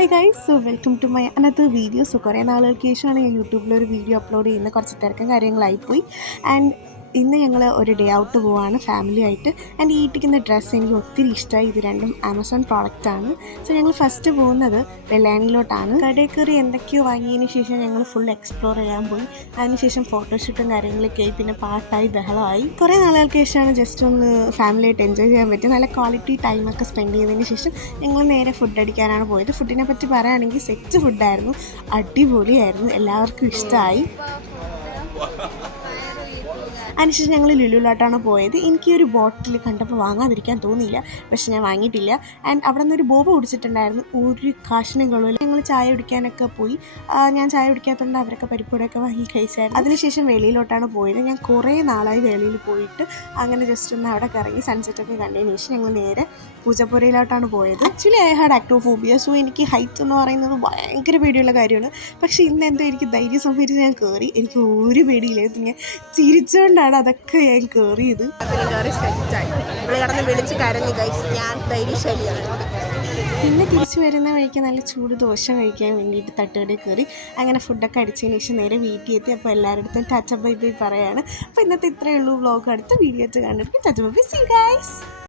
Hi guys, so welcome to my another video. So കുറേ നാളുകൾക്ക് ശേഷമാണ് ഞാൻ യൂട്യൂബിലൊരു വീഡിയോ അപ്ലോഡ് ചെയ്യുന്നത്. കുറച്ച് തിരക്കും കാര്യങ്ങളായിപ്പോയി. ആൻഡ് ഇന്ന് ഞങ്ങൾ ഒരു ഡേ ഔട്ട് പോവാണ് ഫാമിലി ആയിട്ട്. ആൻഡ് ഈ ഇട്ടിരിക്കുന്ന ഡ്രസ്സ് എനിക്ക് ഒത്തിരി ഇഷ്ടമായി. ഇത് രണ്ടും ആമസോൺ പ്രോഡക്റ്റാണ്. സോ ഞങ്ങൾ ഫസ്റ്റ് പോകുന്നത് വെള്ളാനിലോട്ടാണ്. കടയിൽ കയറി എന്തൊക്കെയോ വാങ്ങിയതിന് ശേഷം ഞങ്ങൾ ഫുൾ എക്സ്പ്ലോർ ചെയ്യാൻ പോയി. അതിനുശേഷം ഫോട്ടോഷൂട്ടും കാര്യങ്ങളൊക്കെ ആയി, പിന്നെ പാട്ടായി ബഹളമായി. കുറേ നാളുകൾക്ക് ശേഷമാണ് ജസ്റ്റ് ഒന്ന് ഫാമിലി ആയിട്ട് എൻജോയ് ചെയ്യാൻ പറ്റും. നല്ല ക്വാളിറ്റി ടൈമൊക്കെ സ്പെൻഡ് ചെയ്തതിന് ശേഷം ഞങ്ങൾ നേരെ ഫുഡ് അടിക്കാനാണ് പോയത്. ഫുഡിനെ പറ്റി പറയുകയാണെങ്കിൽ സെറ്റ് ഫുഡായിരുന്നു, അടിപൊളിയായിരുന്നു, എല്ലാവർക്കും ഇഷ്ടമായി. അതിനുശേഷം ഞങ്ങൾ ലുലുവിലോട്ടാണ് പോയത്. എനിക്ക് ഈ ഒരു ബോട്ടിൽ കണ്ടപ്പോൾ വാങ്ങാതിരിക്കാൻ തോന്നിയില്ല, പക്ഷെ ഞാൻ വാങ്ങിയിട്ടില്ല. ആൻഡ് അവിടെ നിന്നൊരു ബോബ കുടിച്ചിട്ടുണ്ടായിരുന്നു, ഒരു കാശിനും കൊള്ളില്ല. ഞങ്ങൾ ചായ കുടിക്കാനൊക്കെ പോയി. ഞാൻ ചായ കുടിക്കാത്തതുകൊണ്ട് അവരൊക്കെ പരിപ്പൂടൊക്കെ വാങ്ങി കഴിച്ചായിരുന്നു. അതിനുശേഷം വെളിയിലോട്ടാണ് പോയത്. ഞാൻ കുറേ നാളായി വെളിയിൽ പോയിട്ട്. അങ്ങനെ ജസ്റ്റ് ഒന്ന് അവിടെ കറങ്ങി സൺസെറ്റൊക്കെ കണ്ടതിന് ശേഷം ഞങ്ങൾ നേരെ പൂജപ്പുരയിലോട്ടാണ് പോയത്. Actually I had acrophobia. So എനിക്ക് ഹൈറ്റ് എന്ന് പറയുന്നത് ഭയങ്കര പേടിയുള്ള കാര്യമാണ്. പക്ഷേ ഇന്ന് എന്തോ എനിക്ക് ധൈര്യം സംഭരിച്ച് ഞാൻ കയറി. എനിക്ക് ഒരു പേടിയില്ലായിരുന്നു. ഞാൻ ചിരിച്ചുകൊണ്ടാണ് അതൊക്കെ ഞാൻ കയറിയത്. വിളിച്ച് കരഞ്ഞു ഗൈസ്, ഞാൻ ധൈര്യശാലിയാണ്. പിന്നെ തിരിച്ചു വരുന്ന വഴിക്ക് നല്ല ചൂട് ദോശ കഴിക്കാൻ വേണ്ടിയിട്ട് തട്ടുകടയിൽ കയറി. അങ്ങനെ ഫുഡൊക്കെ അടിച്ചതിന് ശേഷം നേരെ വീട്ടിൽ എത്തി. അപ്പോൾ എല്ലാവരുടെ അടുത്തും ടാറ്റ ബൈ ബൈ പറയാണ്. അപ്പോൾ ഇന്നത്തെ ഇത്രയേ ഉള്ളൂ വ്ളോഗ്. അടുത്ത വീഡിയോ കണ്ടിട്ട് tata bye bye, see you guys.